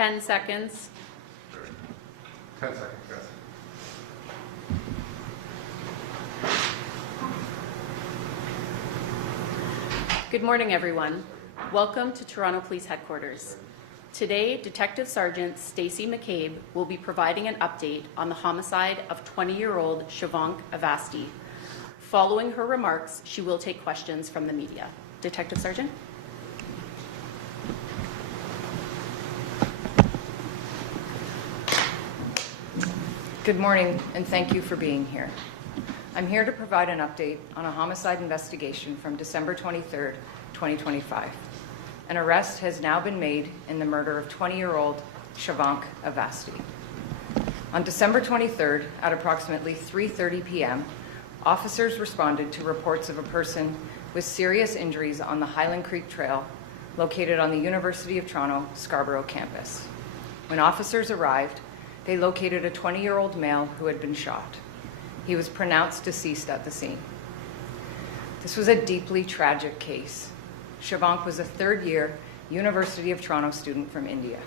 10 seconds. 10 seconds, yes. Good morning, everyone. Welcome to Toronto Police Headquarters. Today, Detective Sergeant Stacey McCabe will be providing an update on the homicide of 20-year-old Shivank Avasti. Following her remarks, she will take questions from the media. Detective Sergeant? Good morning, and thank you for being here. I'm here to provide an update on a homicide investigation from December 23rd, 2025. An arrest has now been made in the murder of 20-year-old Shivank Avasti. On December 23rd, at approximately 3:30 p.m., officers responded to reports of a person with serious injuries on the Highland Creek Trail located on the University of Toronto Scarborough campus. When officers arrived, they located a 20-year-old male who had been shot. He was pronounced deceased at the scene. This was a deeply tragic case. Shivank was a third-year University of Toronto student from India.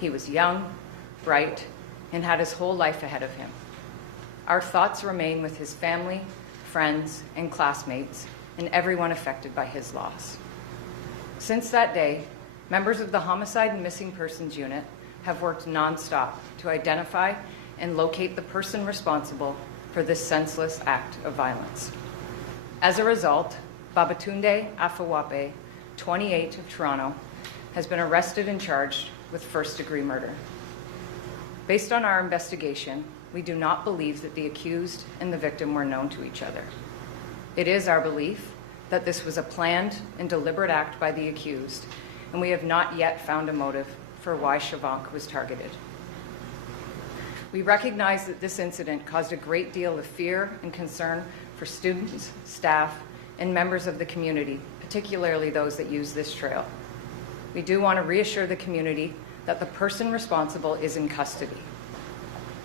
He was young, bright, and had his whole life ahead of him. Our thoughts remain with his family, friends, and classmates, and everyone affected by his loss. Since that day, members of the Homicide and Missing Persons Unit have worked nonstop to identify and locate the person responsible for this senseless act of violence. As a result, Babatunde Afawape, 28 of Toronto, has been arrested and charged with first-degree murder. Based on our investigation, we do not believe that the accused and the victim were known to each other. It is our belief that this was a planned and deliberate act by the accused, and we have not yet found a motive for why Shivank was targeted. We recognize that this incident caused a great deal of fear and concern for students, staff, and members of the community, particularly those that use this trail. We do want to reassure the community that the person responsible is in custody.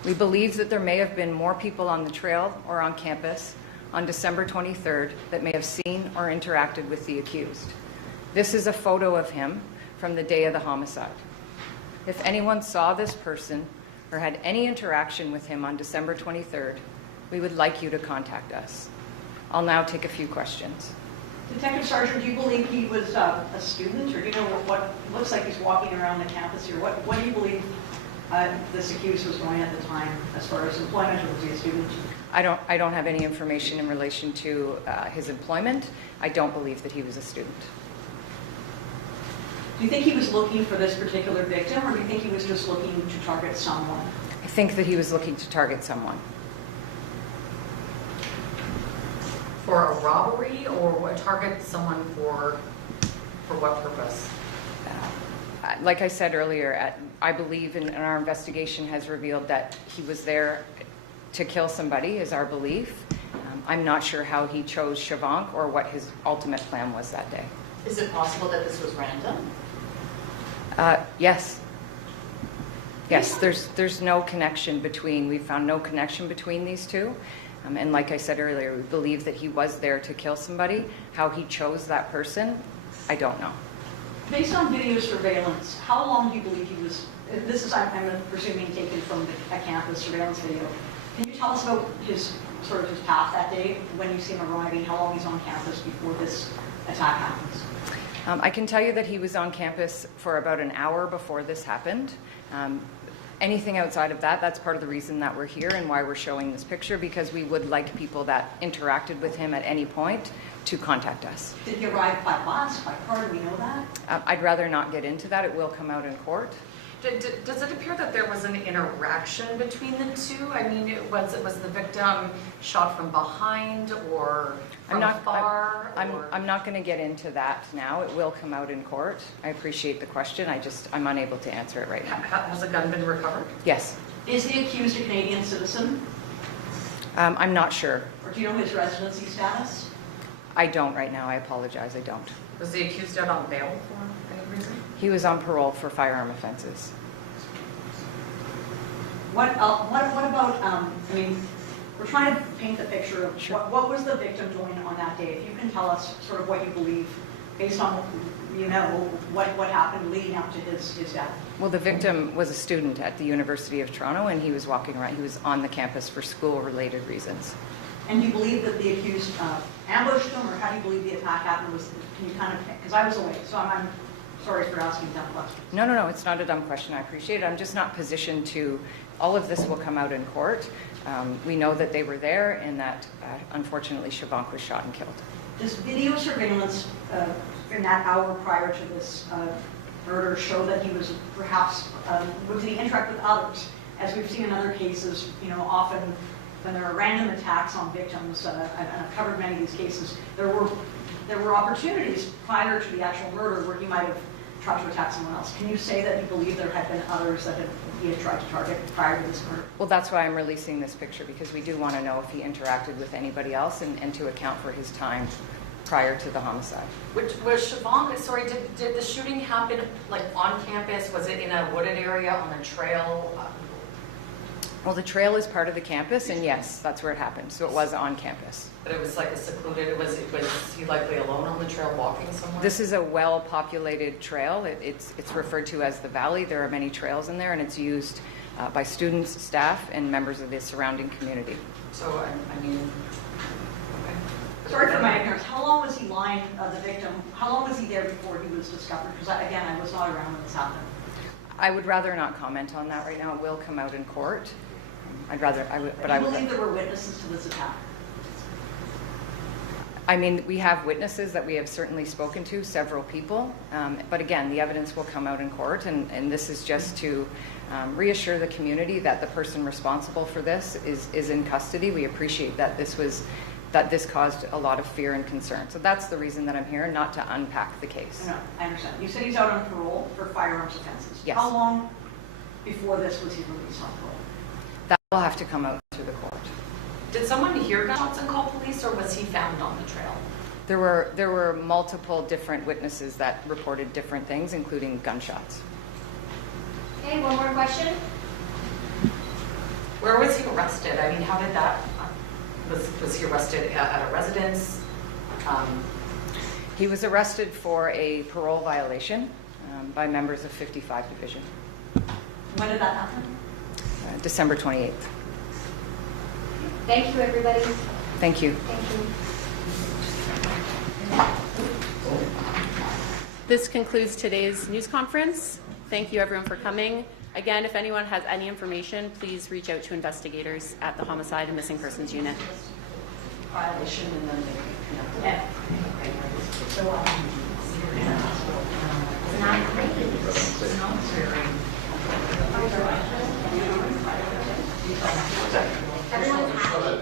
We believe that there may have been more people on the trail or on campus on December 23rd that may have seen or interacted with the accused. This is a photo of him from the day of the homicide. If anyone saw this person or had any interaction with him on December 23rd, we would like you to contact us. I'll now take a few questions. Detective Sergeant, do you believe he was a student, or do you know what looks like he's walking around the campus here? What do you believe this accused was doing at the time as far as employment, or was he a student? I don't have any information in relation to his employment. I don't believe that he was a student. Do you think he was looking for this particular victim, or do you think he was just looking to target someone? I think that he was looking to target someone. For a robbery, or target someone for what purpose? Like I said earlier, I believe in our investigation has revealed that he was there to kill somebody, is our belief. I'm not sure how he chose Shivank or what his ultimate plan was that day. Is it possible that this was random? Yes. Yes, there's no connection between, we found no connection between these two. And like I said earlier, we believe that he was there to kill somebody. How he chose that person, I don't know. Based on video surveillance, how long do you believe he was, this is, I'm presuming, taken from a campus surveillance video. Can you tell us about his path that day, when you see him arriving, how long he's on campus before this attack happens? I can tell you that he was on campus for about an hour before this happened. Anything outside of that, that's part of the reason that we're here and why we're showing this picture, because we would like people that interacted with him at any point to contact us. Did he arrive by bus, by car? Do we know that? I'd rather not get into that. It will come out in court. Does it appear that there was an interaction between the two? I mean, was the victim shot from behind or from afar? I'm not going to get into that now. It will come out in court. I appreciate the question. I'm unable to answer it right now. Has a gun been recovered? Yes. Is the accused a Canadian citizen? I'm not sure. Or do you know his residency status? I don't right now. I apologize. I don't. Was the accused out on bail for any reason? He was on parole for firearm offenses. What about, I mean, we're trying to paint the picture of what was the victim doing on that day. If you can tell us sort of what you believe based on you know, what happened leading up to his death? Well, the victim was a student at the University of Toronto, and he was walking around. He was on the campus for school-related reasons. And do you believe that the accused ambushed him, or how do you believe the attack happened? Can you kind of, because I was away, so I'm sorry for asking dumb questions. No, it's not a dumb question. I appreciate it. I'm just not positioned to, all of this will come out in court. We know that they were there and that, unfortunately, Siobhan was shot and killed. Does video surveillance in that hour prior to this murder show that he was perhaps, did he interact with others? As we've seen in other cases, you know, often when there are random attacks on victims, and I've covered many of these cases, there were opportunities prior to the actual murder where he might have tried to attack someone else. Can you say that you believe there had been others that he had tried to target prior to this murder? Well, that's why I'm releasing this picture, because we do want to know if he interacted with anybody else and to account for his time prior to the homicide. Which was Siobhan, sorry, did the shooting happen like on campus? Was it in a wooded area on the trail? Well, the trail is part of the campus, and yes, that's where it happened. So it was on campus. But it was like a secluded, was he likely alone on the trail walking somewhere? This is a well-populated trail. It's referred to as the Valley. There are many trails in there, and it's used by students, staff, and members of the surrounding community. So, I mean, okay. Sorry for my ignorance. How long was he lying, the victim, how long was he there before he was discovered? Because again, I was not around when this happened. I would rather not comment on that right now. It will come out in court. But I would. Do you believe there were witnesses to this attack? I mean, we have witnesses that we have certainly spoken to, several people. But again, the evidence will come out in court, and this is just to reassure the community that the person responsible for this is in custody. We appreciate that this caused a lot of fear and concern. So that's the reason that I'm here, not to unpack the case. No, I understand. You said he's out on parole for firearms offenses. Yes. How long before this was he released on parole? That will have to come out through the court. Did someone hear gunshots and call police, or was he found on the trail? There were multiple different witnesses that reported different things, including gunshots. Okay, one more question. Where was he arrested? I mean, how did that, was he arrested at a residence? He was arrested for a parole violation by members of 55 Division. When did that happen? December 28th. Thank you, everybody. Thank you. Thank you. This concludes today's news conference. Thank you, everyone, for coming. Again, if anyone has any information, please reach out to investigators at the Homicide and Missing Persons Unit. Violation and then they Yeah. It's not great.